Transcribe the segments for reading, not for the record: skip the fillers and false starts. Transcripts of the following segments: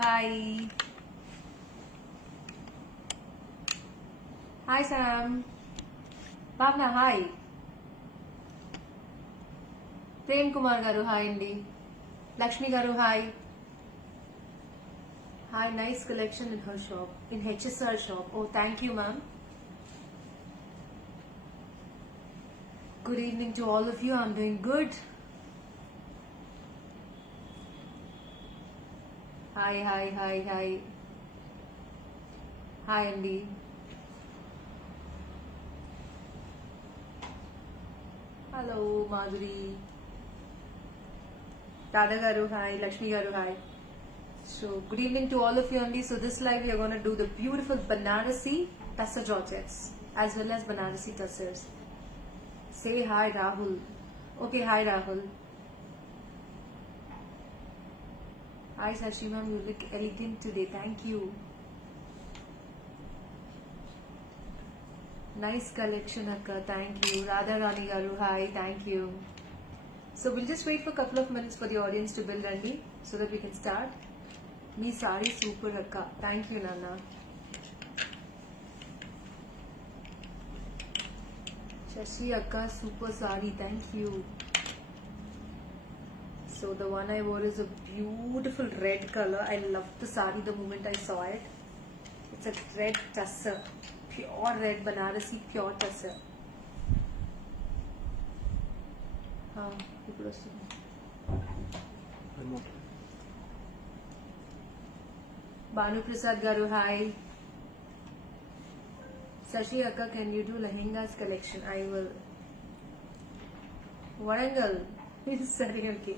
hi. Hi, Sam. Bhavna, hi. Prem Kumar garu, hi andi. Lakshmi garu, hi. Hi, nice collection in her shop, in HSR shop. Oh, thank you, ma'am. Good evening to all of you. I'm doing good. Hi, hi, hi, hi. Hi, Andy. Hello, Madhuri. Radha garu, hi. Lakshmi garu, hi. So, good evening to all of you, Andy. So, this live we are going to do the beautiful Banarasi Tussar Georgettes as well as Banarasi Tussars. Say hi, Rahul. Okay, hi, Rahul. Hi, Sashi ma'am. You look elegant today. Thank you. Nice collection, Akka. Thank you. Radha Rani Garu, hi. Thank you. So, we'll just wait for a couple of minutes for the audience to build, Andy, so that we can start. Me sari super, Akka. Thank you, Nana. Shashi Akka, super sari. Thank you. So the one I wore is a beautiful red color. I loved the sari the moment I saw it. It's a red tussar, pure red Banarasi, pure tussar. People are saying. Banu Prasad Garu, hi. Sashi Akka, can you do lehengas collection? I will. Warangal. Sorry, okay.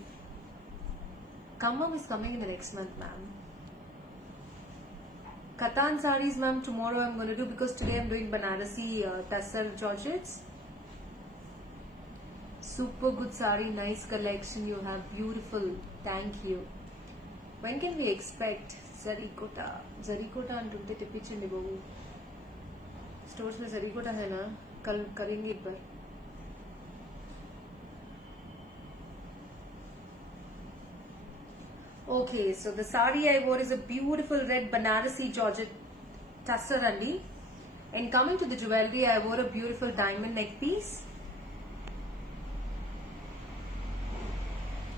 Kammam is coming in the next month, ma'am. Katan sarees, ma'am, tomorrow I'm going to do because today I'm doing Banarasi Tussar Georgettes. Super good sari, nice collection. You have beautiful. Thank you. When can we expect Zarikota? Zarikota अंटुंटे टिपिचंडी Babu. Stores में Zarikota है ना? कल करेंगे एक बार. Okay, so the sari I wore is a beautiful red Banarasi Georgette tussar andi. And coming to the jewelry, I wore a beautiful diamond neck piece.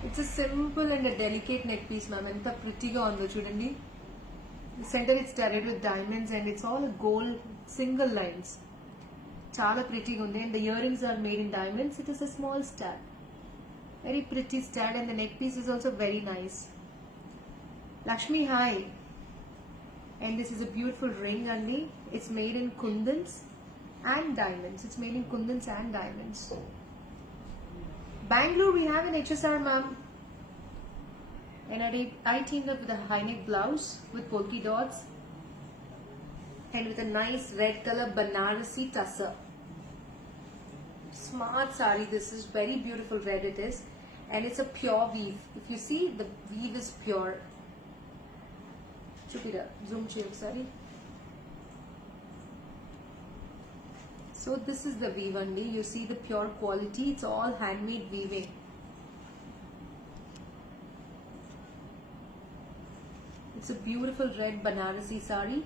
It's a simple and a delicate neck piece, ma'am. Enta pretty ga undo chudandi. The center is studded with diamonds and it's all gold single lines. Chala pretty ga undi, and the earrings are made in diamonds. It is a small stud. Very pretty stud, and the neck piece is also very nice. Lakshmi, hi. And this is a beautiful ring, Andi. It's made in kundans and diamonds. It's made in kundans and diamonds. Bangalore, we have an HSR, ma'am. And I teamed up with a high neck blouse with polka dots and with a nice red color Banarasi tussar. Smart sari. This is very beautiful red it is. And it's a pure weave. If you see, the weave is pure. Chupida, zoom check, sorry. So this is the weave only. You see the pure quality. It's all handmade weaving. It's a beautiful red Banarasi sari.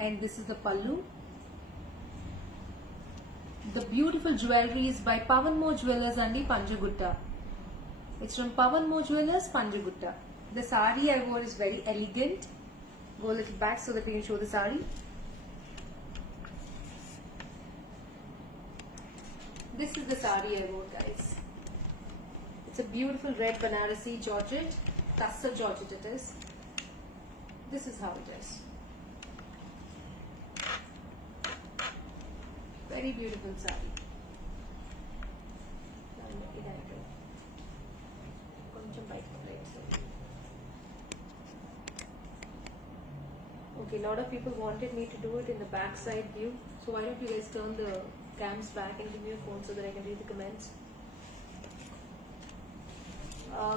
And this is the pallu. The beautiful jewelry is by Pavanmo Jewelers and Panjagutta. It's from Pavanmo Jewelers, Panjagutta. The sari I wore is very elegant. Go a little back so that we can show the sari. This is the sari I wore, guys. It's a beautiful red Banarasi Georgette. Tussar Georgette it is. This is how it is. Very beautiful sari. Okay, a lot of people wanted me to do it in the back side view. So why don't you guys turn the cams back and give me a phone so that I can read the comments.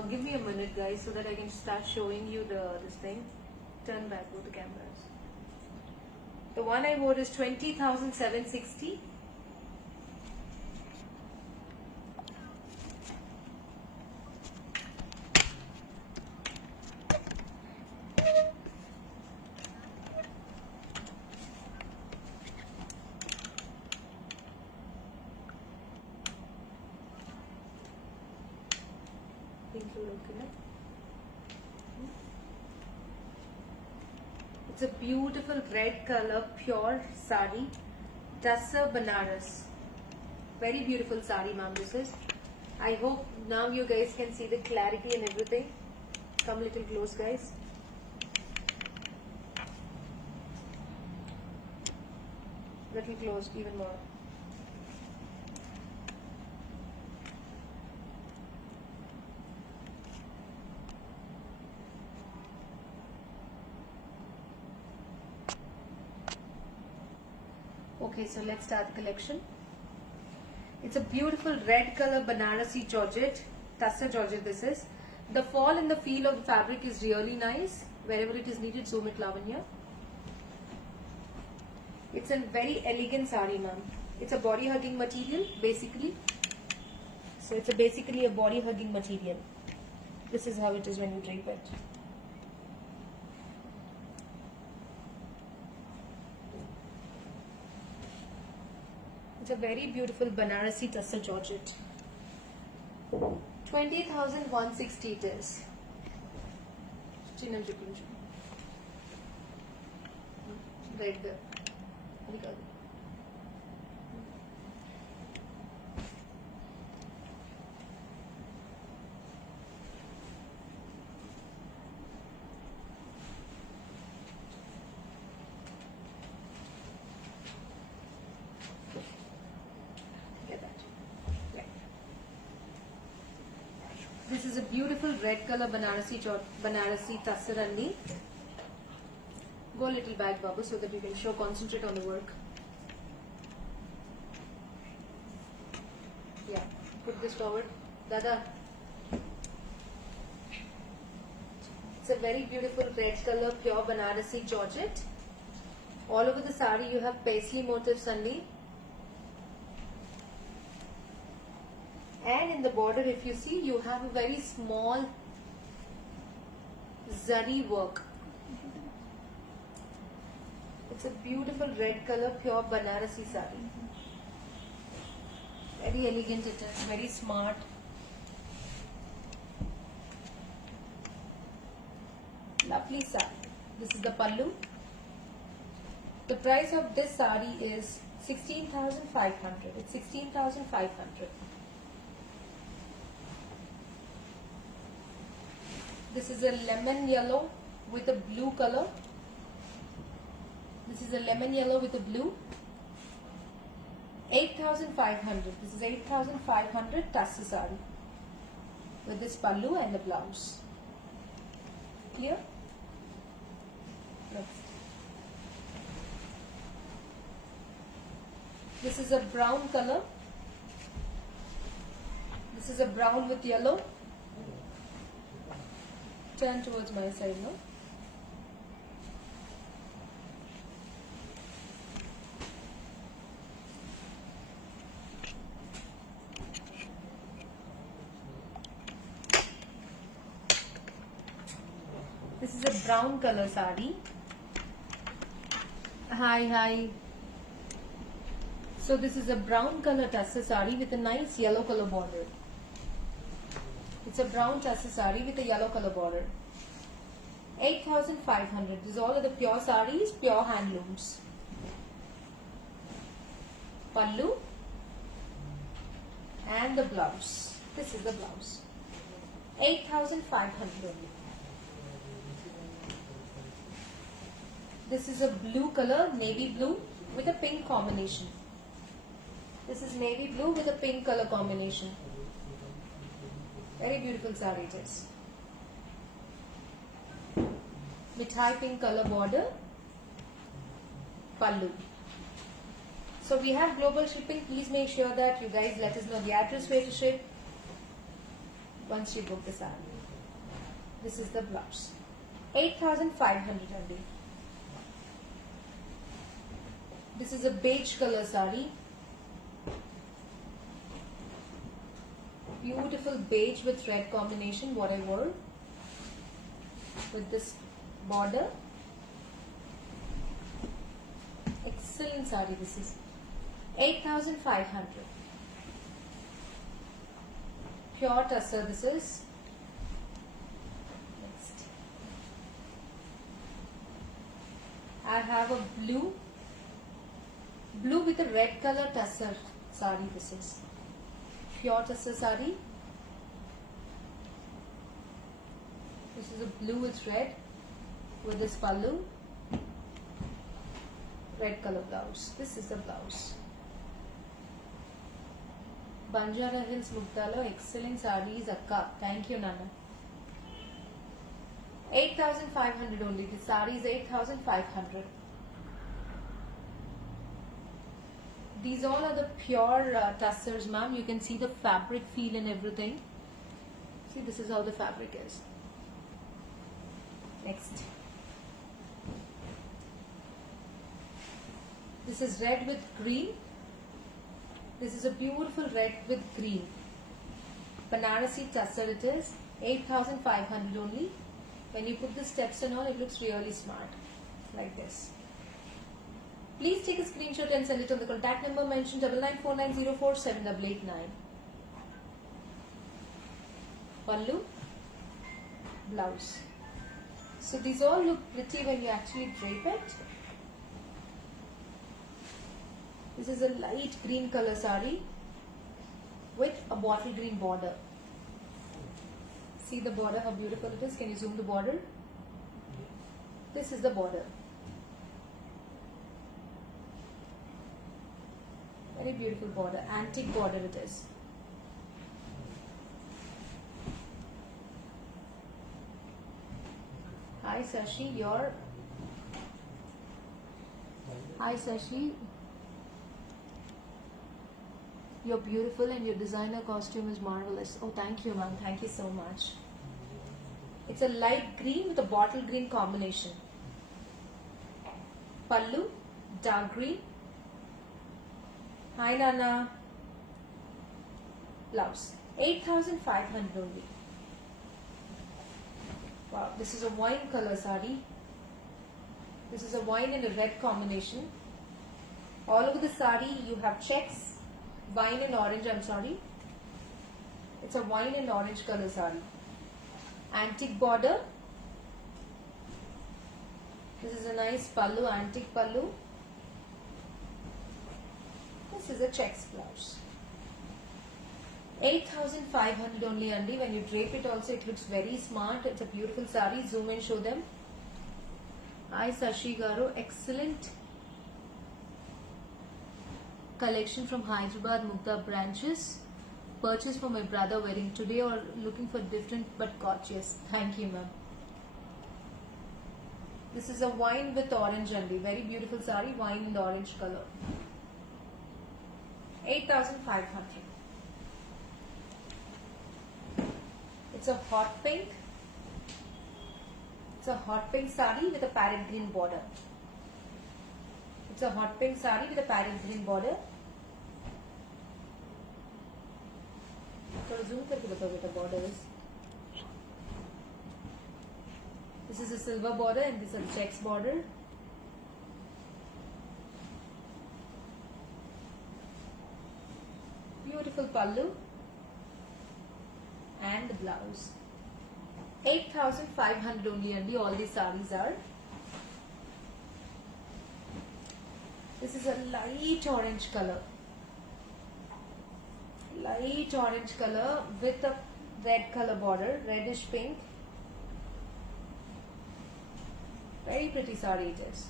Give me a minute, guys, so that I can start showing you this thing. Turn back, go to cameras. The one I wore is 20,760. It's a beautiful red color, pure sari, Tussar Banaras. Very beautiful sari, ma'am. This is. I hope now you guys can see the clarity and everything. Come little close, guys. Little close, even more. Okay, so let's start the collection. It's a beautiful red color Banarasi Georgette, Tussar Georgette this is. The fall and the feel of the fabric is really nice. Wherever it is needed, zoom it, Lavanya. It's a very elegant sari, ma'am. It's a body hugging material, basically. So it's basically a body hugging material. This is how it is when you drape it. It's a very beautiful Banarasi Tussar Georgette. 20,160 it is. Right there. This is a beautiful red color Banarasi Tussar andi. Go a little back, Babu, so that you can concentrate on the work. Yeah, put this forward. Dada. It's a very beautiful red color, pure Banarasi Georgette. All over the sari you have paisley motifs only. And in the border, if you see, you have a very small zari work. It's a beautiful red color, pure Banarasi sari. Very elegant it is, very smart. Lovely sari. This is the pallu. The price of this sari is 16,500. It's 16,500. This is a lemon yellow with a blue color. This is a lemon yellow with a blue. 8,500. This is 8,500 Tussar sari with this pallu and the blouse. Clear? Next. This is a brown color. This is a brown with yellow. Turn towards my side now. This is a brown color sari. Hi. So this is a brown color Tussar sari with a nice yellow color border. It's a brown Tussar sari with a yellow color border. 8,500. These all are the pure saris, pure handlooms. Pallu and the blouse. This is the blouse. 8,500. This is a blue color, navy blue with a pink combination. This is navy blue with a pink color combination. Very beautiful sari it is. Mithai pink color border. Pallu. So we have global shipping. Please make sure that you guys let us know the address where to ship once you book the sari. This is the blouse. 8,500 only. This is a beige color sari. Beautiful beige with red combination, what I wore. With this border. Excellent sari this is. 8,500. Pure Tussar this is. I have a blue with a red color tussar sari. This is pure tussar sari. This is a blue with red with this pallu, red color blouse. This is the blouse. Banjara Hills Mugdalo, excellent sarees akka. Thank you, Nana. 8,500 only. The saree is 8,500. These all are the pure tussars, ma'am. You can see the fabric feel and everything. See, this is how the fabric is. Next. This is red with green. This is a beautiful red with green. Banarasi tussar it is. 8,500 only. When you put the steps and all, it looks really smart. Like this. Please take a screenshot and send it on the contact number mentioned 9949047889. Pallu. Blouse. So these all look pretty when you actually drape it. This is a light green color saree with a bottle green border. See the border, how beautiful it is. Can you zoom the border? This is the border. Very beautiful border. Antique border it is. Hi Sashi, you're beautiful and your designer costume is marvelous. Oh, thank you, ma'am. Thank you so much. It's a light green with a bottle green combination. Pallu, dark green. Hi, Nana. Blouse. 8,500 only. Wow, this is a wine color saree. This is a wine and a red combination. All over the saree you have checks. Wine and orange, I'm sorry. It's a wine and orange color saree. Antique border. This is a nice pallu, antique pallu. This is a checks blouse. 8,500 only, Andy. When you drape it also, it looks very smart. It's a beautiful saree. Zoom and show them. Hi, Sashi Garu. Excellent collection from Hyderabad Mugda branches. Purchase for my brother wedding today or looking for different but gorgeous. Thank you, ma'am. This is a wine with orange only. Very beautiful saree. Wine and orange color. 8,500. It's a hot pink. It's a hot pink saree with a parrot green border. It's a hot pink saree with a parrot green border. So zoom करके बताओ बेटा border is. This is a silver border and this is a checks border. Beautiful pallu and the blouse. 8,500 only, and all these sarees are. This is a light orange color. Light orange color with a red color border, reddish pink. Very pretty saree it is.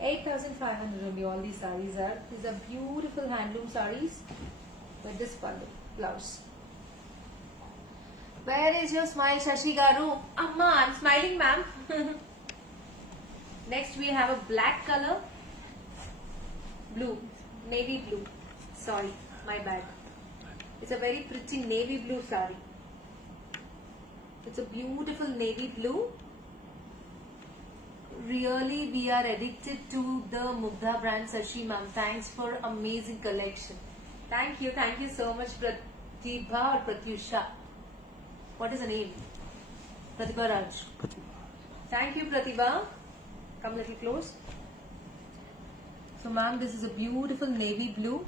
8,500 only, all these sarees are. These are beautiful handloom sarees with this pallu, blouse. Where is your smile, Shashi Garu? Amma, I'm smiling, ma'am. Next we have a black color, blue, navy blue. Sorry, my bad. It's a very pretty navy blue saree. It's a beautiful navy blue. Really, we are addicted to the Mugdha brand, Sashi ma'am. Thanks for amazing collection. Thank you so much, Pratibha or Pratyusha. What is the name? Pratibha Raj. Thank you, Pratibha. Come a little close. So, ma'am, this is a beautiful navy blue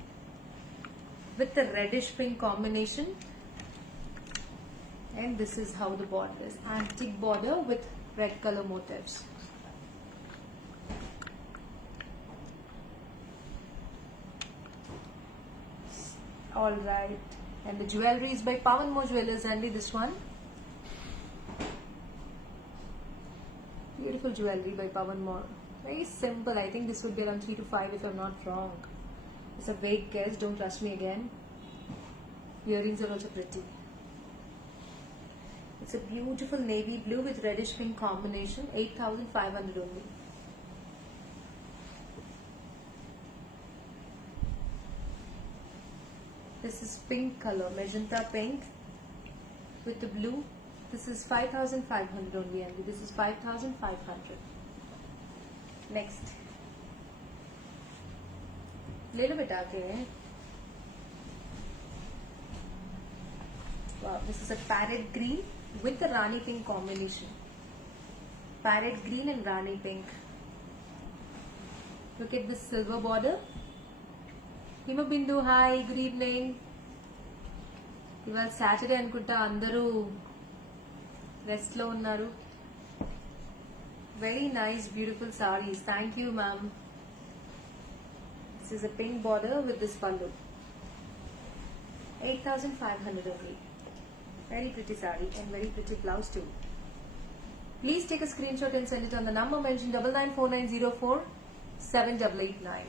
with the reddish pink combination. And this is how the border is. Antique border with red color motifs. All right. And the jewelry is by Pawan Mo Jewelers, only this one. Beautiful jewelry by Pawan Mo. Very simple. I think this would be around 3 to 5 if I'm not wrong. It's a vague guess. Don't trust me again. Earrings are also pretty. It's a beautiful navy blue with reddish pink combination. 8,500 only. This is pink color, magenta pink with the blue. This is 5,500 only, and this is 5,500. Next. Little bit आगे. Wow, this is a parrot green with the Rani pink combination. Parrot green and Rani pink. Look at this silver border. Himabindu, hi, good evening. ఇవాళ Saturday అనుకుంటా, అందరూ rest లో ఉన్నారు. Very nice, beautiful sarees. Thank you, ma'am. This is a pink border with this pallu. 8,500 only. Very pretty saree and very pretty blouse too. Please take a screenshot and send it on the number mentioned 9949047889.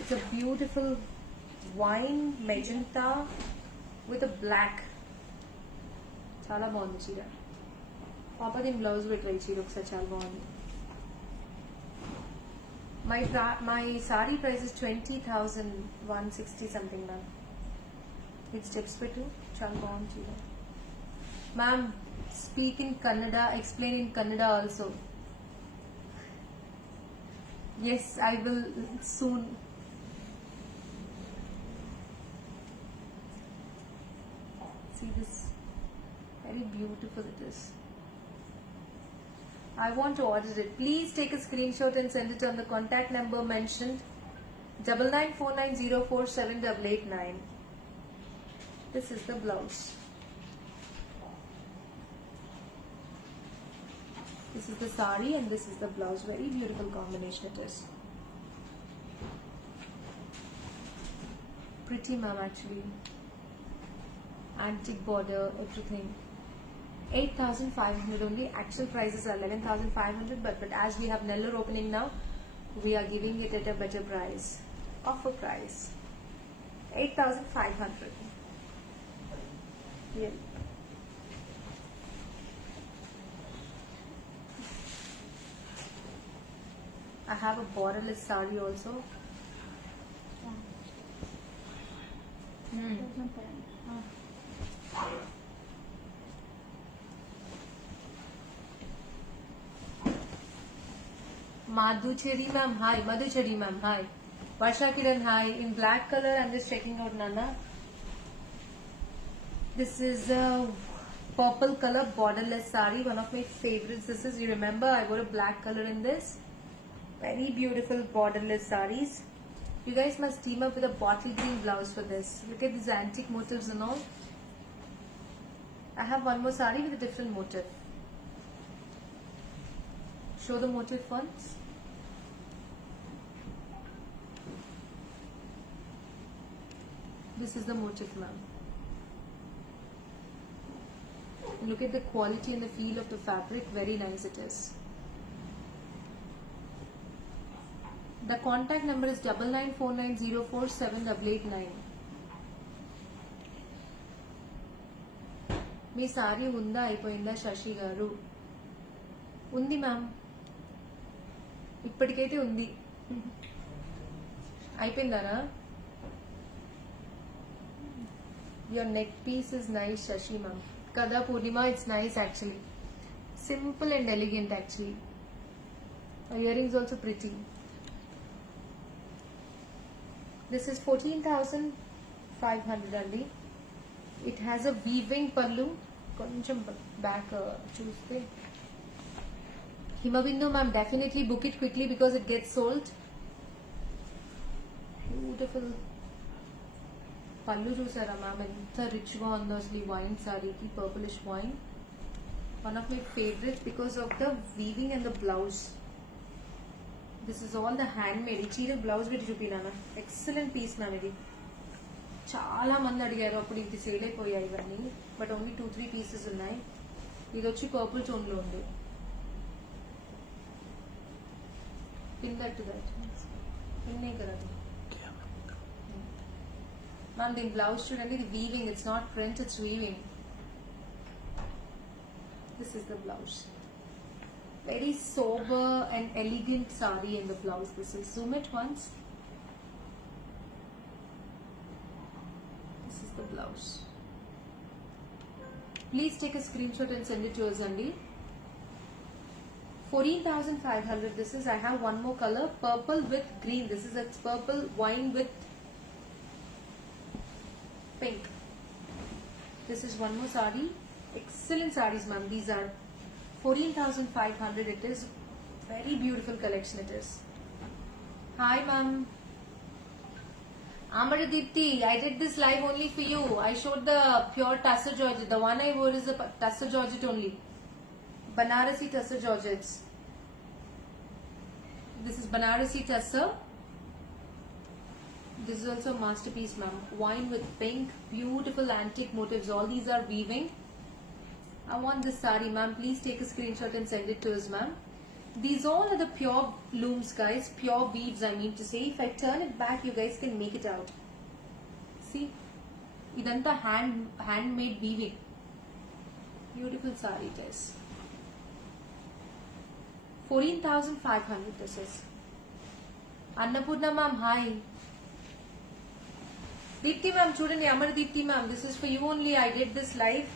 It's a beautiful wine magenta with a black. చాలా బాగుంది చీర. పాప దీని blouse పెట్టారు, చీర ఒకసారి చాలా బాగుంది. My saree price is 20,160 something, ma'am. With steps పెట్టు, చాలా బాగుంది చీర. Ma'am, speak in Kannada, explain in Kannada also. Yes, I will soon. See this, very beautiful it is. I want to order it. Please take a screenshot and send it on the contact number mentioned 9949047889. This is the blouse. This is the saree and this is the blouse. Very beautiful combination it is. Pretty, ma'am, actually. Antique border, everything. 8,500 only. Actual prices are 11,500, but as we have Nellore opening now, we are giving it at a better price. Offer price 8,500. Yeah. I have a borderless saree also. Madhucheri ma'am, hi. Madhucheri ma'am, hi. Varsha Kiran, hi. In black color, I'm just checking out Nana. This is a purple color borderless saree, one of my favorites. This is, you remember, I wore a black color in this. Very beautiful borderless sarees. You guys must team up with a bottle green blouse for this. Look at these antique motifs and all. I have one more saree with a different motif. Show the motif once. This is the motif, ma'am. Look at the quality and the feel of the fabric. Very nice it is. The contact number is 9949047889. Me sorry ఉందా అయిపోయిందా శశి గారు? ఉంది ma'am, ఇప్పటికైతే ఉంది. అయిపోయిందారా? Your neck piece is nice, Shashi ma'am. Kada Purnima, it's nice actually. Simple and elegant actually. Her earrings also pretty. This is 14,500 only. It has a weaving pallu. Koncham back చూస్తే. Himabindu ma'am, definitely book it quickly because it gets sold. Beautiful. పళ్ళు చూసారా ma'am, ఎంత రిచ్గా ఉందో అసలు ఈ wine సారీకి. Purplish wine, one of my favourite because of the weaving and the blouse. This is all the handmade. ఈ చీర బ్లౌజ్ పెట్టి చూపినానా, ఎక్సలెంట్ పీస్ మ్యామ్. ఇది చాలా మంది అడిగారు, అప్పుడు ఇది సేల్ అయిపోయాయి ఇవన్నీ, బట్ ఓన్లీ 2-3 పీసెస్ ఉన్నాయి. ఇది వచ్చి పర్పుల్ టోన్ లో ఉంది. పిన్ దట్ టు దట్ పిన్నే కదా మ్యామ్. దీని బ్లౌజ్ చూడండి, ఇది weaving, it's not print, it's weaving. This is the blouse. Very sober and elegant saree in the blouse. This is, zoom it once. This is the blouse. Please take a screenshot and send it to us, Andy. 14,500. This is, I have one more color, purple with green. This is a purple wine with pink. This is one more saree. Excellent sarees, ma'am. These are 14,500. It is very beautiful collection. It is. Hi, ma'am. Amardeepti, I did this live only for you. I showed the pure Tussar Georgette. The one I wore is the Tussar Georgette only. Banarasi Tussar Georgettes. This is Banarasi Tussar. This is also a masterpiece, ma'am. Wine with pink, beautiful antique motifs. All these are weaving. I want this saree, ma'am. Please take a screenshot and send it to us, ma'am. These all are the pure looms, guys. Pure weaves, I mean to say. If I turn it back, you guys can make it out. See? Idanta handmade weaving. Beautiful saree it is. 14,500 this is. Annapurna ma'am, hi. Deepti ma'am, chudandi, Amar Deepti ma'am. This is for you only. I did this live.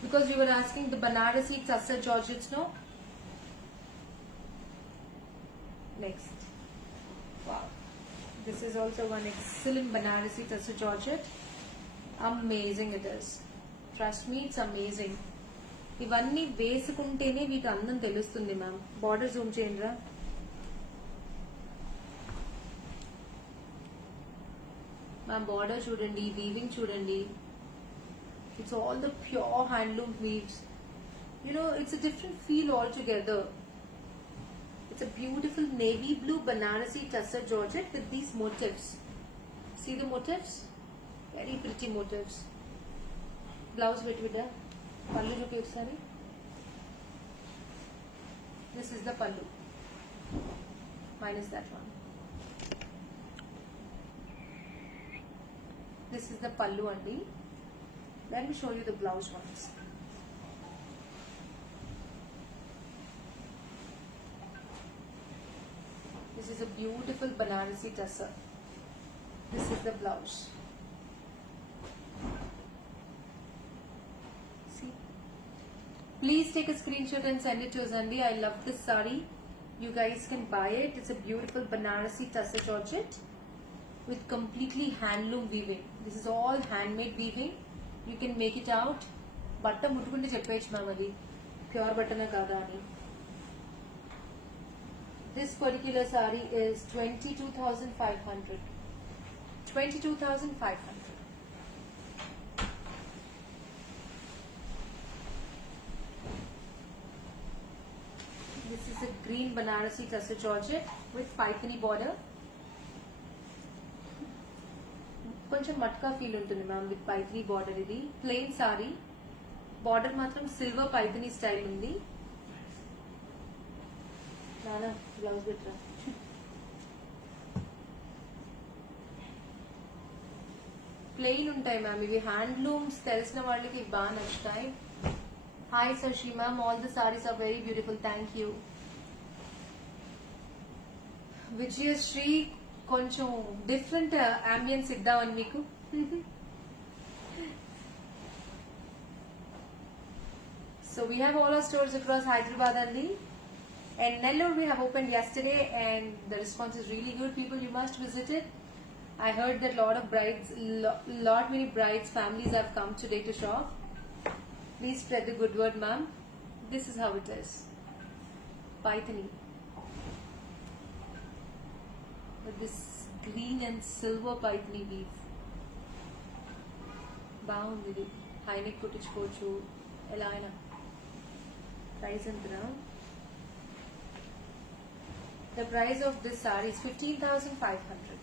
Because you were asking the Banarasi Tussar Georgettes, no? Next. Wow. This is also one excellent Banarasi Tussar Georgette. Amazing it is. Trust me, it's amazing. ఇవన్నీ వేసుకుంటేనే వీటి అందం తెలుస్తుంది ma'am. Border zoom చేయండిరా. Ma'am border చూడండి, weaving చూడండి. It's all the pure handloom weaves. You know, it's a different feel altogether. It's a beautiful navy blue Banarasi Tussar Georgette with these motifs. See the motifs? Very pretty motifs. Blouse with that. Pallu look sorry. This is the pallu. Minus that one. This is the pallu andi. Let me show you the blouse once. This is a beautiful Banarasi Tussar. This is the blouse. See? Please take a screenshot and send it to us, Andy. I love this saree. You guys can buy it. It's a beautiful Banarasi Tussar Georgette with completely handloom weaving. This is all handmade weaving. You can make it out. బట్ట ముట్టుకుంటే చెప్పేయచ్చు ma'am, అది pure బట్టనే కాదా అని. This particular saree is 22,500. 22,500. This is a green Banarasi Tussar Georgette with Paithani border. కొంచెం matka feel ఉంటుంది ma'am with Paithani border. ఇది plain sorry, border మాత్రం silver Paithani style ఉంది. నానా బ్లౌజ్ పెట్టరా. ప్లెయిన్ ఉంటాయి మ్యామ్ ఇవి. హ్యాండ్లూమ్స్ తెలిసిన వాళ్ళకి బాగా నచ్చుతాయి. Hi Shashi ma'am, all the saris are very beautiful. Thank you. Vijayashri, కొంచెం డిఫరెంట్ అంబియన్స్ ఇద్దామని మీకు. So we have all our stores across Hyderabad only, and Nellore we have opened yesterday, and the response is really good. People, you must visit it. I heard that many brides families have come today to shop. Please spread the good word, ma'am. This is how it is. Paithani. With this green and silver Paithani weave. బాగుంది ఇది. High neck కుట్టించుకోవచ్చు ఎలా అయినా. Price ఎంతనా? The price of this saree is 15,500.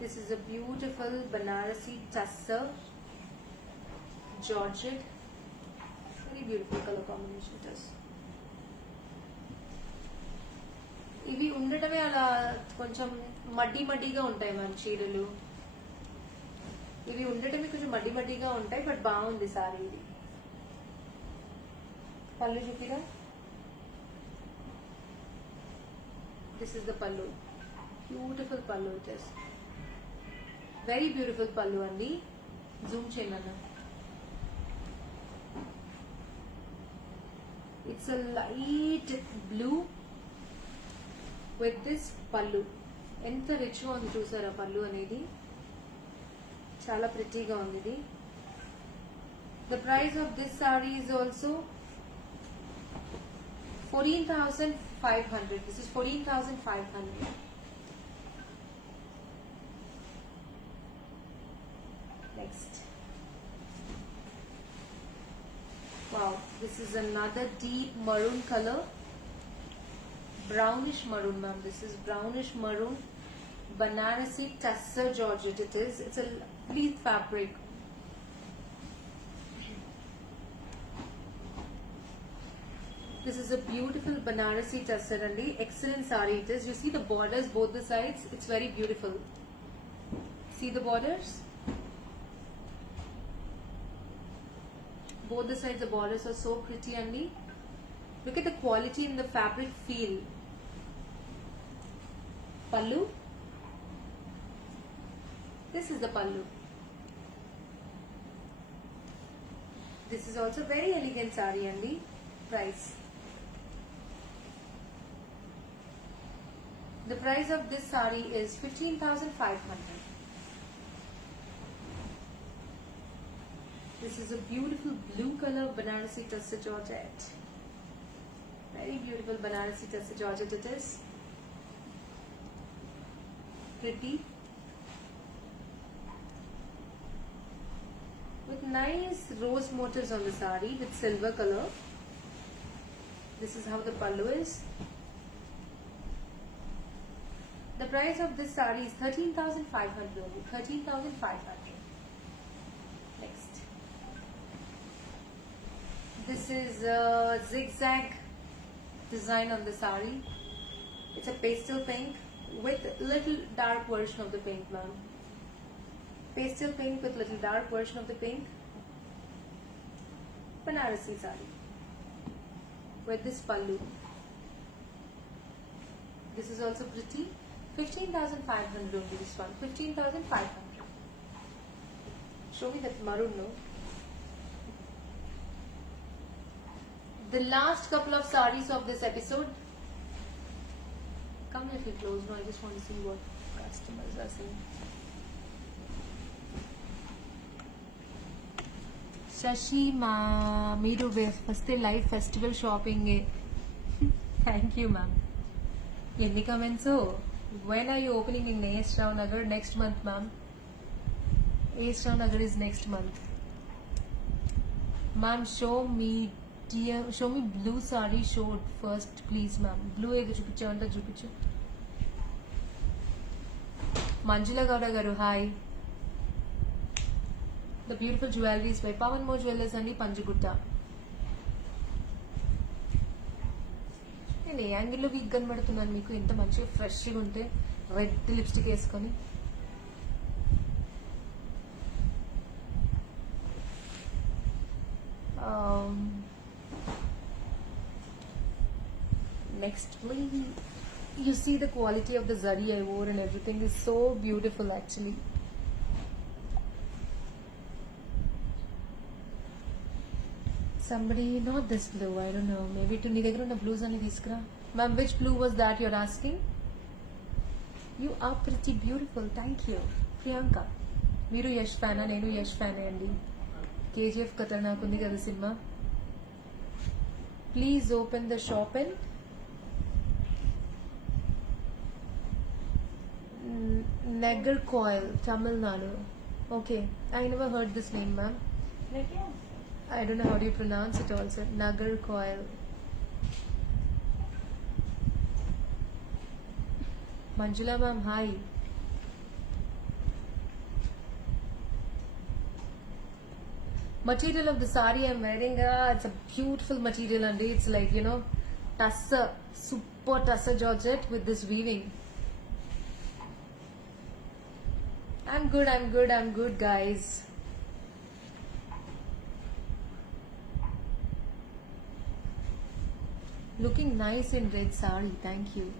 This is a beautiful Banarasi tussar Georgette. Very beautiful color combination it is. ఇవి ఉండటమే అలా కొంచెం మడ్డీగా ఉంటాయి మ్యామ్ చీరలు. ఇవి ఉండటమే కొంచెం మడ్డీగా ఉంటాయి, బట్ బాగుంది సారీ ఇది. పళ్ళు చూపిగా. దిస్ ఇస్ ద పళ్ళు. బ్యూటిఫుల్ పళ్ళు ఇట్ ఇస్. వెరీ బ్యూటిఫుల్ పళ్ళు అండి. జూమ్ చేయమన్నా. It's a light blue with this పళ్ళు. ఎంత రిచ్ గా ఉంది చూసారా పళ్ళు అనేది. చాలా ప్రిటీగా ఉంది ఇది. The price of this sorry is also 14,500. This is 14,500. Next. Wow, this is another deep maroon color. Brownish maroon, ma'am. This is brownish maroon. Banarasi tussar Georgette it is. It's a lovely fabric. This is a beautiful Banarasi tussar and excellent saree it is. You see the borders both the sides. It's very beautiful. See the borders? Both the sides the borders are so pretty and look at the quality in the fabric feel. Pallu. This is the pallu. This is also very elegant saree and price. The price of this saree is 15,500. This is a beautiful blue color Banarasi tussar Georgette. Very beautiful Banarasi tussar Georgette it is. Pretty. With nice rose motifs on the saree with silver color. This is how the pallu is. The price of this saree is 13,500 only. 13,500. Next. This is a zigzag design on the saree. It's a pastel pink with little dark version of the pink, ma'am. Pastel pink with little dark version of the pink. Banarasi saree with this pallu. This is also pretty. 15,500 only this one. 15,500. Show me that maroon, no? The last couple of sarees of this episode. Come a little close, no? I just want to see what customers are saying. Shashi ma meeru first live festival shopping. Thank you, ma'am. Any comments? When are you opening in AS Rao Nagar? Next month, ma'am. AS Rao Nagar is next month. Ma'am, show me blue saree showed first, please, ma'am. Blue ego chupichu anta chupichu. Manjula Gowda garu, hi. The beautiful jewelries by Pawan Mo Jewellers and Panjagutta. నేను ఏ యాంగిల్లో week కనబడుతున్నాను మీకు? ఇంత మంచిగా ఫ్రెష్గా ఉంటే red lipstick వేసుకొని. Next, please. You see the quality of the zari I wore and everything is so beautiful actually. Somebody, not this blue, I don't know. Maybe to నీ దగ్గర ఉన్న blues అని తీసుకురా. Ma'am, which blue was that you're asking? You are pretty beautiful. Thank you. Priyanka. మీరు యష్ ఫ్యానా? నేను యష్ ఫ్యానే అండి. KGF ఖతర్నాక్ ఉంది కదా cinema. Please open the shop in Nagarcoil, Tamil Nadu. Okay, I never heard this name, ma'am. I don't know how do you pronounce it also. Nagarcoil. Manjula ma'am, hi. Material of the sari I'm wearing, it's a beautiful material and it's like, tussar, super tussar georgette with this weaving. I'm good guys. Looking nice in red sari, thank you.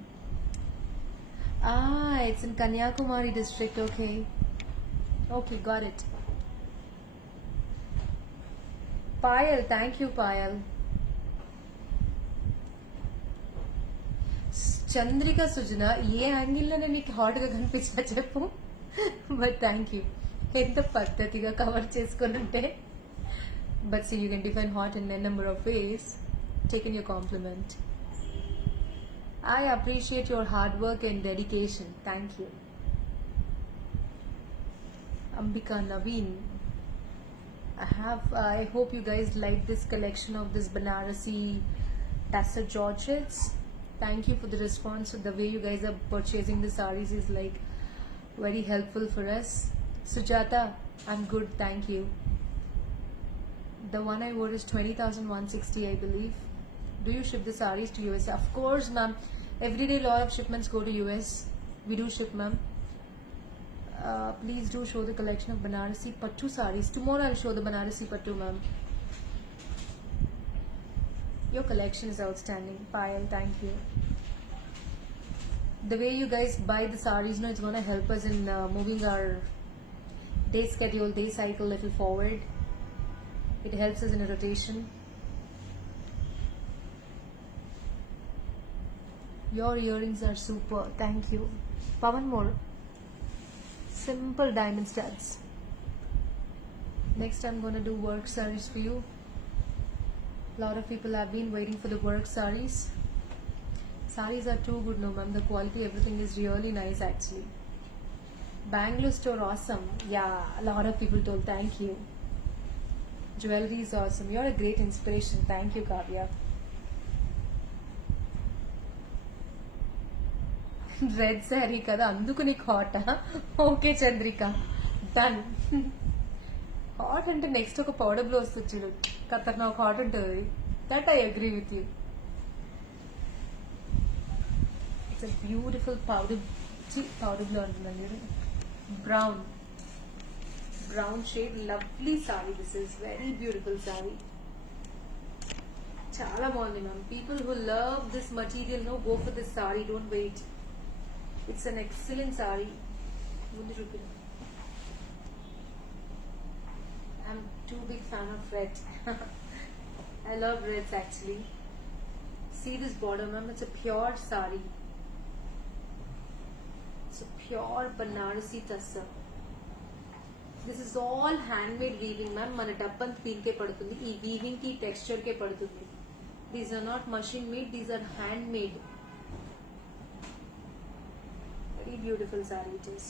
It's in Kanyakumari district, okay. Okay, got it. Payal, thank you, Payal. Chandrika Sujana ఏ యాంగిల్లోనే నీకు హాట్గా కనిపించా చెప్పు but thank you ఎంత పద్ధతిగా cover చేసుకొని ఉంటే but see you can define hot in a number of ways taken your compliment I appreciate your hard work and dedication thank you Ambika Naveen I hope you guys like this collection of this Banarasi Tassar Georgettes. Thank you for the response. The way you guys are purchasing the sarees is like very helpful for us. Sujata, I'm good, thank you. The one I wore is 20,160, I believe. Do you ship the sarees to US? Of course, ma'am. Every day, lot of shipments go to US. We do ship, ma'am. Please do show the collection of Banarasi Pattu sarees. Tomorrow I'll show the Banarasi Pattu, ma'am. Your collection is outstanding. Payal, thank you. The way you guys buy the sarees, it's going to help us in moving our day schedule, day cycle a little forward. It helps us in a rotation. Your earrings are super. Thank you. Pavan more. Simple diamond studs. Next I'm going to do work sarees for you. A lot of people have been waiting for the work sarees. Sarees are too good, no ma'am. The quality, everything is really nice actually. Bangalore store awesome. Yeah, a lot of people told thank you. Jewelry is awesome. You're a great inspiration. Thank you, Kavya. Red sari కదా అందుకు నీకు హాటా okay Chandrika done hot అంటే next ఒక powder blow వస్తుంది చూడు ఖతర్నాక్ హాట్ ఉంటుంది that I agree with you it's a beautiful powder blow అంటుందండి brown shade lovely sari this is very beautiful sari చాలా బాగుంది ma'am people who love this material no go for this sari don't wait It's an excellent saree. I'm too big fan of red. I love reds actually. See this border, ma'am. It's a pure saree. It's a pure Banarasi tussar. This is all handmade weaving, ma'am. Mana dabban feel ke padutundi. Ee weaving ki texture ke padutundi. These are not machine made. These are handmade. Very beautiful saree it is.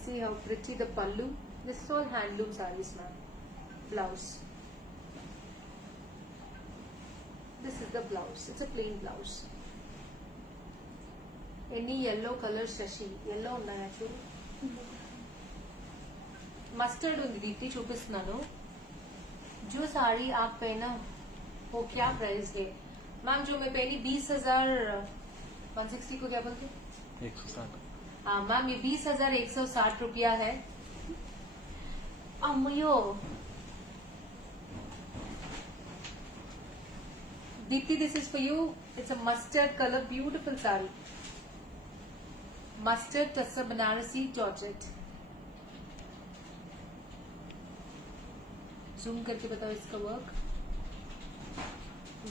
See how pretty the pallu. This is all handloom sarees, ma'am. Blouse. This is the blouse. It's a plain blouse. Any yellow color shashi. Yellow unnai actually. Mustard undi Deepti chupistunanu. जो साड़ी आप पहना वो क्या price है ma'am? जो मैं पहनी 20,000 160 को क्या बोलते 160 हाँ मैम ये 20,160 रुपया है। अम्मयो Deepti this is for you it's a mustard colour beautiful sari mustard tussar Banarasi georgette zoom करके बताओ इसका work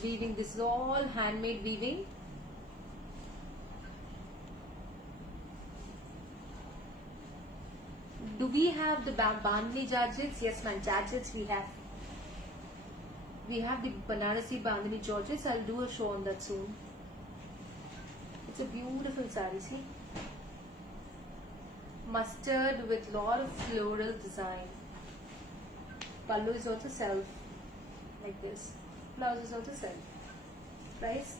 weaving this is all handmade weaving Do we have the Bandhani Georgettes? Yes, ma'am. Georgettes we have. We have the Banarasi Bandhani Georgettes. I'll do a show on that soon. It's a beautiful saree. See, mustard with lot of floral design. Pallu is also self, like this. Blouse is also self. Price?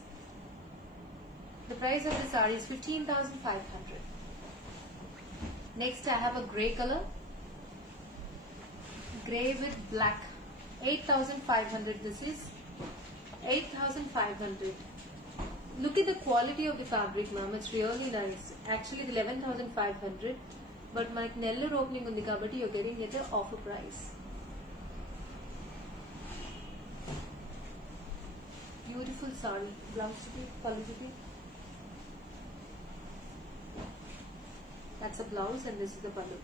The price of the saree is 15,500. Next I have a grey color. Grey with black. 8,500. This is 8,500. Look at the quality of the fabric, ma'am. It's really nice. Actually, it's 11,500. But my Nellore opening undi kabatti you're getting it at offer price. Beautiful saree. Blouse to be, pallu to be. That's a blouse and this is the pallu.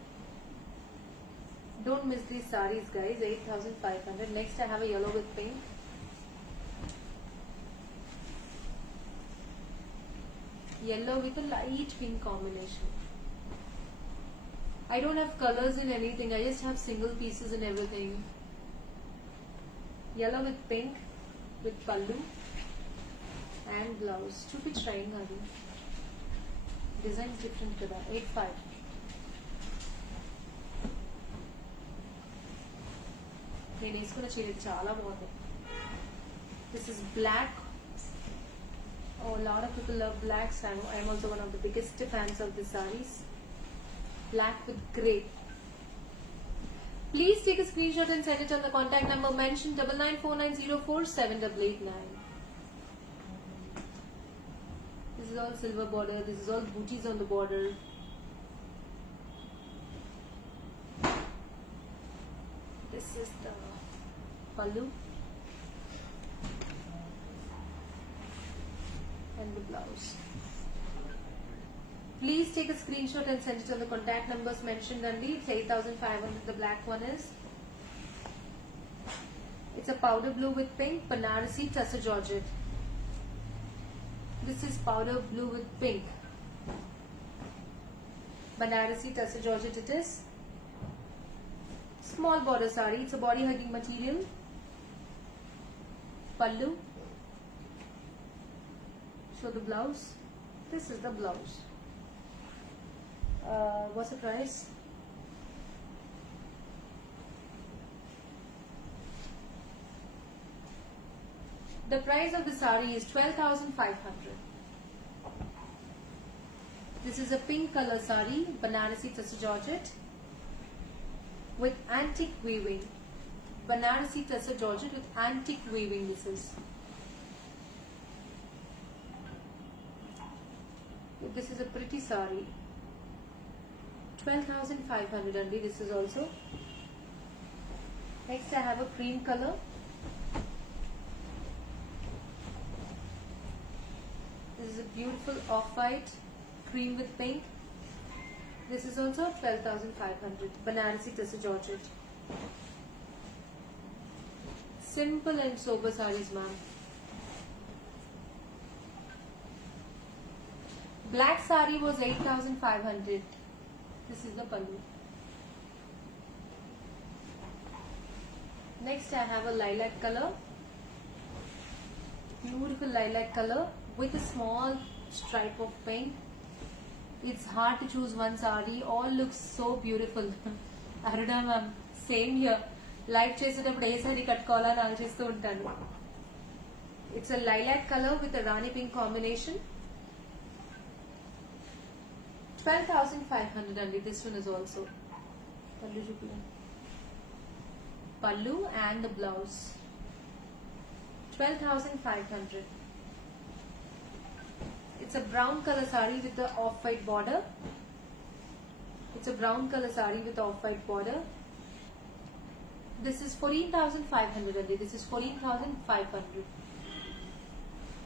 Don't miss these sarees, guys. 8,500. Next, I have a yellow with pink. Yellow with a light pink combination. I don't have colors in anything. I just have single pieces and everything. Yellow with pink, with pallu and blouse. Stupid trying, Adi. Design different kada. 8,500. నేను వేసుకున్న చీర చాలా బాగుంది. This is black. Oh, a lot of people love blacks. I'm also one of the biggest fans of the sarees. Black with grey. Please take a screenshot and send it on the contact number mentioned 9949047889. This is all silver border. This is all booties on the border. This is the pallu and the blouse. Please take a screenshot and send it on the contact numbers mentioned under. It's 8,500. The black one is. It's a powder blue with pink Banarasi Tussar Georgette. This is powder blue with pink Banarasi Tussar Georgette. It is. Small border saree. It's a body hugging material. Pallu. Show the blouse. This is the blouse. What's the price? The price of the saree is 12,500. This is a pink color saree, Banarasi Tussar Georgette with antique weaving. Banarasi Tussar Georgette with antique weaving. This is. This is a pretty saree. 12,500 only. This is also. Next, I have a cream color. This is a beautiful off-white cream with pink. This is also 12,500. Banarasi Tussar Georgette. Simple and sober sarees, ma'am. Black saree was 8,500. This is the pallu. Next, I have a lilac color. Beautiful lilac color with a small stripe of pink. It's hard to choose one saree. All looks so beautiful. Aruna ma'am, same here. Live చేసేటప్పుడు ఏ sorry కట్టుకోవాలని ఆలోచిస్తూ ఉంటాను. It's a lilac color with a Rani pink combination. 12,500 only. This one is also pallu and the blouse. 12,500. It's a brown color saree with the off-white border. It's a brown color saree with off-white border. This is 14,500 only. This is 14,500.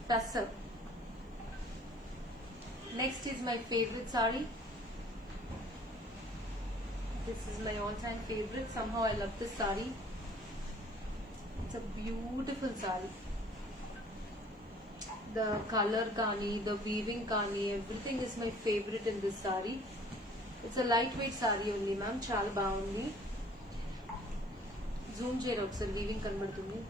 Tussar. Next is my favorite saree. This is my all-time favorite. Somehow I love this saree. It's a beautiful saree. The color kani, the weaving kani, everything is my favorite in this saree. It's a lightweight saree only, ma'am. Chala baagundi. Zoom cheyra okasari weaving kanbadutundi.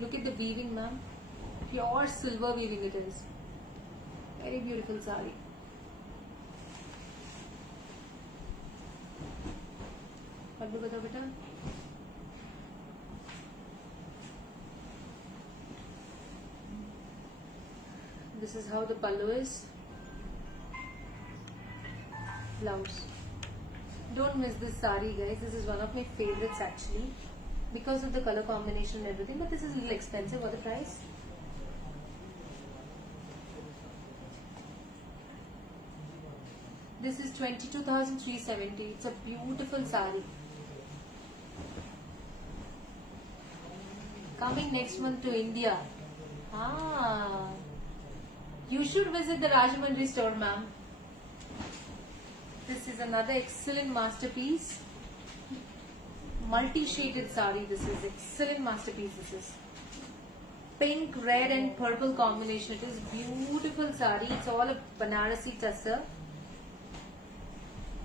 Look at the weaving, ma'am. Pure silver weaving it is. Very beautiful saree. पल्लू बताओ बेटा. This is how the pallu is. Blouse. Don't miss this sari, guys. This is one of my favorites actually, because of the color combination and everything. But this is a little expensive. What the price? This is 22,370. It's a beautiful sari. Coming next month to India. You should visit the Rajahmundry store, ma'am. This is another excellent masterpiece. Multi-shaded sari. This is excellent masterpiece. This is pink, red, and purple combination. It is beautiful sari. It's all a Banarasi tussar.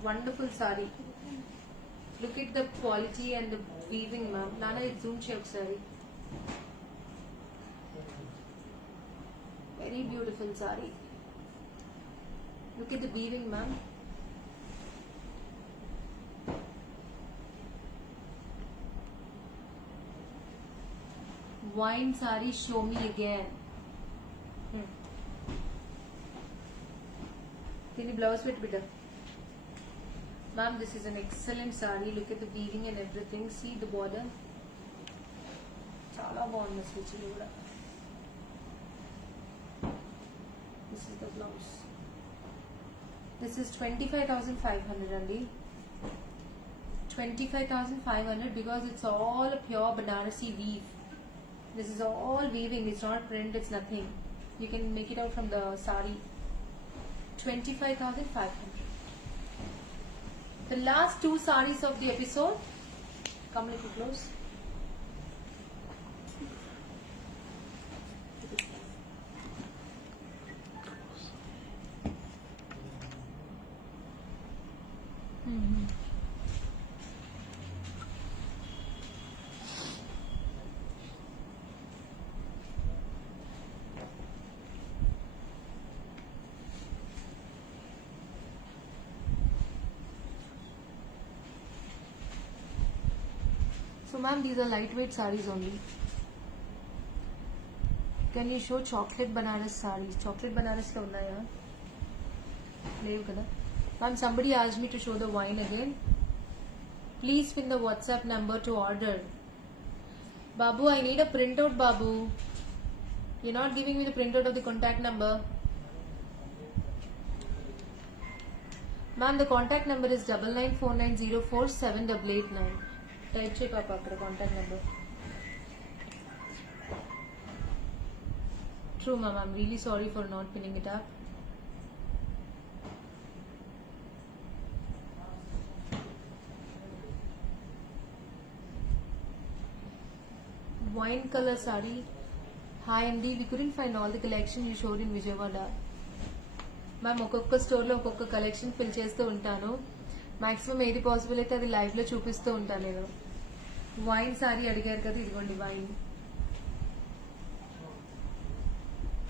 Wonderful sari. Look at the quality and the weaving, ma'am. Nana, it's zoom check sari. Very beautiful sari. Look at the weaving, ma'am. Wine sari, show me again. Can you blouse fit beta? Ma'am, this is an excellent sari. Look at the weaving and everything. See the border. Chala bagundi switchlu kuda. This is the blouse. This is 25,500 only. 25,500 because it's all a pure Banarasi weave. This is all weaving. It's not print. It's nothing. You can make it out from the sari. 25,500. The last two saris of the episode. Come a little close. So ma'am, these are lightweight saris only. Can you show chocolate Banaras saris? Chocolate Banaras ka unna yaar? Leave kada. Ma'am, somebody asked me to show the wine again. Please pin the WhatsApp number to order. Babu, I need a printout, Babu. You're not giving me the printout of the contact number. Ma'am, the contact number is 9949047889. Type check up after contact number. True, ma'am. I'm really sorry for not pinning it up. Wine color sari. Hi Andy, we couldn't find all the collection you showed in Vijayawada. Ma'am, ఒక్కొక్క store లో ఒక్కొక్క collection fill చేస్తూ ఉంటాను. Maximum ఏది possible అయితే అది live లో చూపిస్తూ ఉంటాను నేను. వైన్ సారీ అడిగారు కదా, ఇదిగోండి వైన్.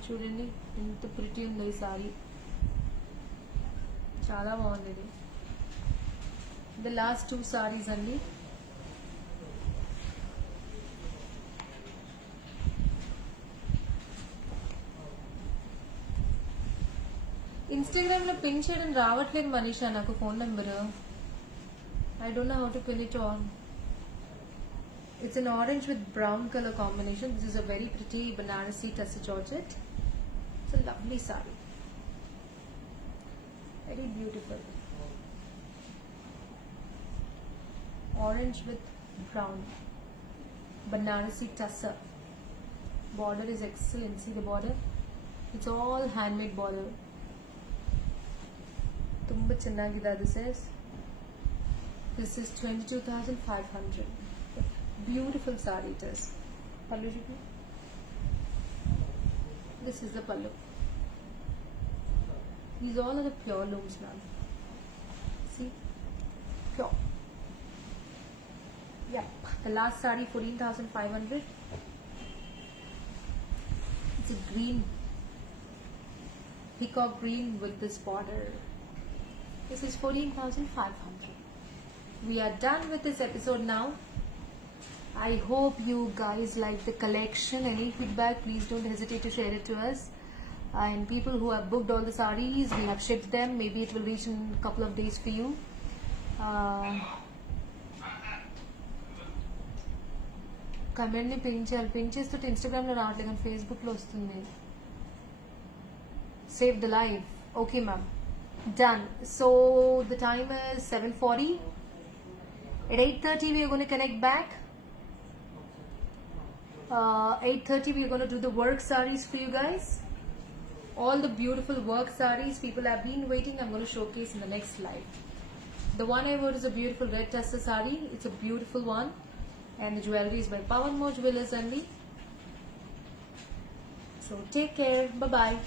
చూడండి ఎంత ప్రిటీ ఉందో ఈ సారీ. చాలా బాగుంది ఇది. ద లాస్ట్ టూ సారీస్ అండి. ఇన్స్టాగ్రామ్ లో పిన్ చేయడం రావట్లేదు మనీషా నాకు phone number. I don't know how to pin it on. It's an orange with brown color combination. This is a very pretty Banarasi tussar georgette. It's a lovely saree. Very beautiful. Orange with brown. Banarasi tussar. Border is excellent. See the border? It's all handmade border. Tumba chennagida this is. This is 22,500. Beautiful saree it is. Pallu ji. This is the pallu. These all are the pure looms, ma'am. See? Pure. Yeah. The last saree 14,500. It's a green. Peacock green with this border. This is 14,500. we are done with this episode now. I hope you guys like the collection. Any feedback, please don't hesitate to share it to us. And people who have booked all the sarees, we have shipped them. Maybe it will reach in a couple of days for you. Comment ni ping చేయాలి. Pink చేస్తుంటే ఇన్స్టాగ్రామ్లో రావట్లేదు కానీ ఫేస్బుక్లో వస్తుంది. Save the live. Okay, ma'am. Done. So the time is 7:40. At 8:30 we are going to connect back. 8:30 we are going to do the work sarees for you guys. All the beautiful work sarees people have been waiting. I'm going to showcase in the next live. The one I wore is a beautiful red tussar saree. It's a beautiful one. And the jewelry is by Pawan Mo Jewelers only. So take care. Bye bye.